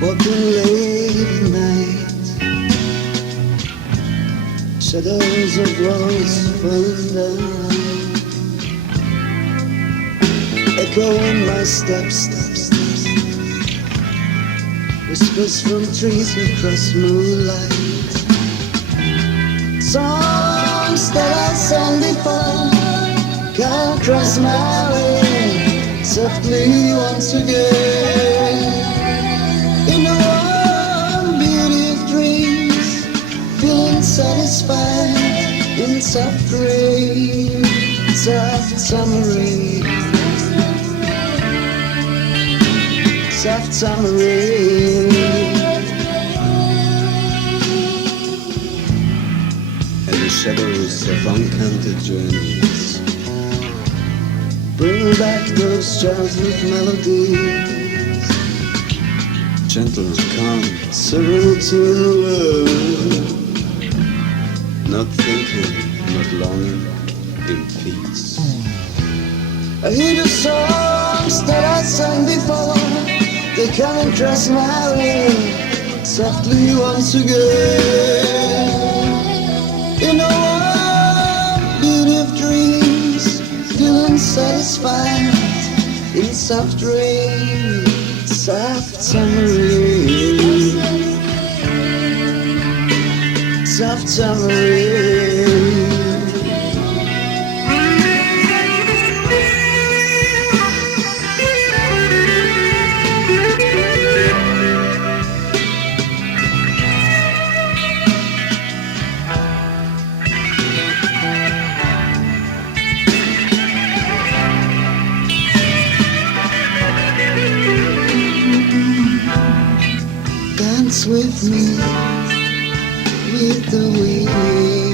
walking late at night, shadows of walls falling down, echoing my steps, whispers from trees across moonlight, songs that I sang before come across my way softly once again. In the warm beauty of dreams, feeling satisfied in soft rain, soft summer rain, soft summer rain. And the shadows of uncounted journeys bring back those childhood melodies, gentle, calm, serenity in the world, not thinking, not longing, in peace. I hear the songs that I sang before, they come and cross my way softly once again. In the warm beauty of dreams, feeling satisfied in soft rain, soft summer rain, soft summer rain. Dance with me, with the wind.